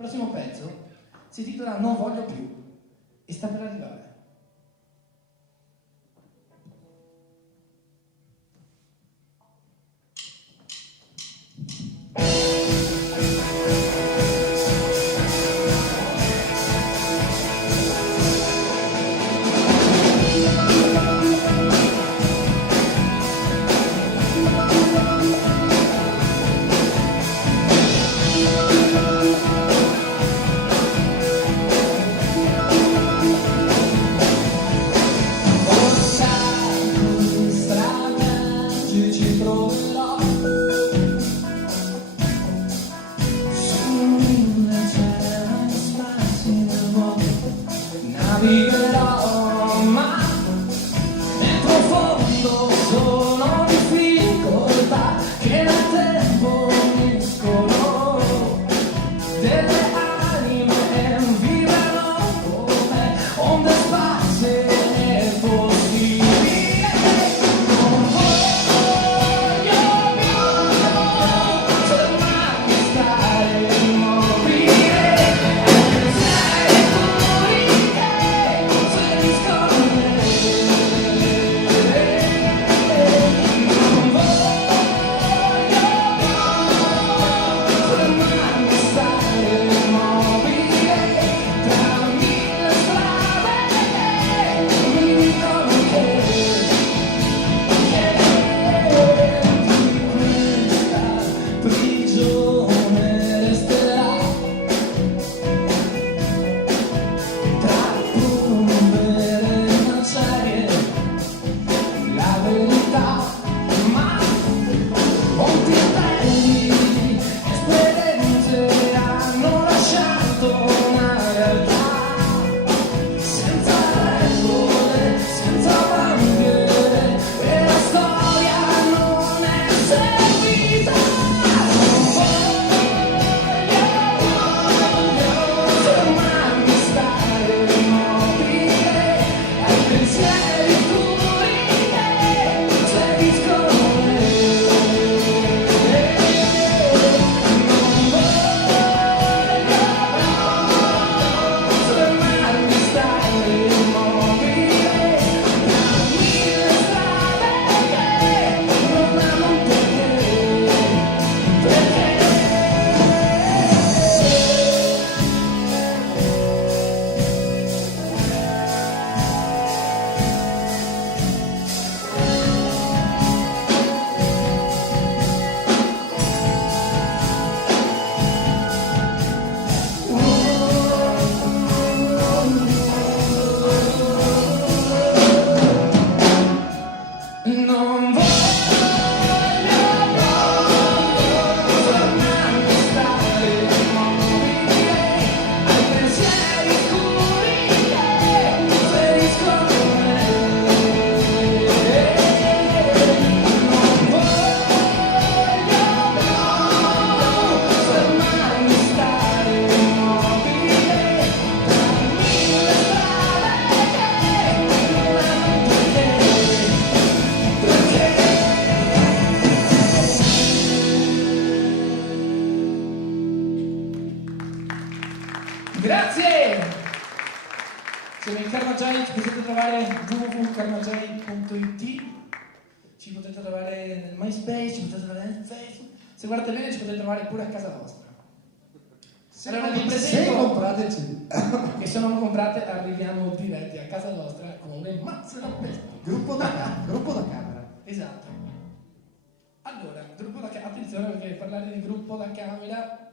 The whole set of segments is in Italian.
prossimo pezzo si intitola Non voglio più e sta per arrivare. Navigherò, ma nel profondo sono di difficoltà che nel tempo uniscono delle anime vibrano come onde sparse nel possibile. Non voglio più fermarmi, stare immobile. Grazie! Sono il Karma Giant, ci potete trovare www.karmagiant.it, ci potete trovare nel MySpace, ci potete trovare nel Facebook, se guardate bene ci potete trovare pure a casa vostra. Allora vi presento, comprate il CD. che se non comprate arriviamo diretti a casa vostra come mazze da peste. Gruppo da camera. Esatto. Allora, gruppo da camera, attenzione perché parlare di gruppo da camera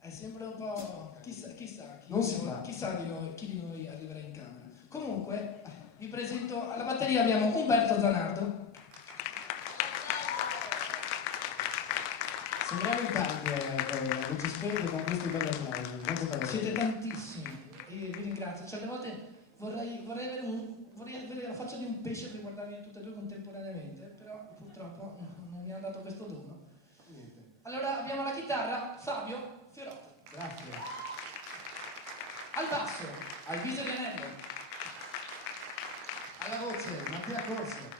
è sempre un po'... chissà Non si fa. Chissà chi di noi arriverà in camera. Comunque, vi presento, alla batteria abbiamo Umberto Zanardo. Sembriamo in tanti a voci spente con questi belli applausi. Siete tantissimi e vi ringrazio. Certe volte vorrei avere la faccia di un pesce per guardarvi tutte e due contemporaneamente, però purtroppo non mi ha dato questo dono. Allora abbiamo alla chitarra Fabio Fiorotto. Grazie. Al basso, Alvise Vianello. Alla voce, Mattia Corso.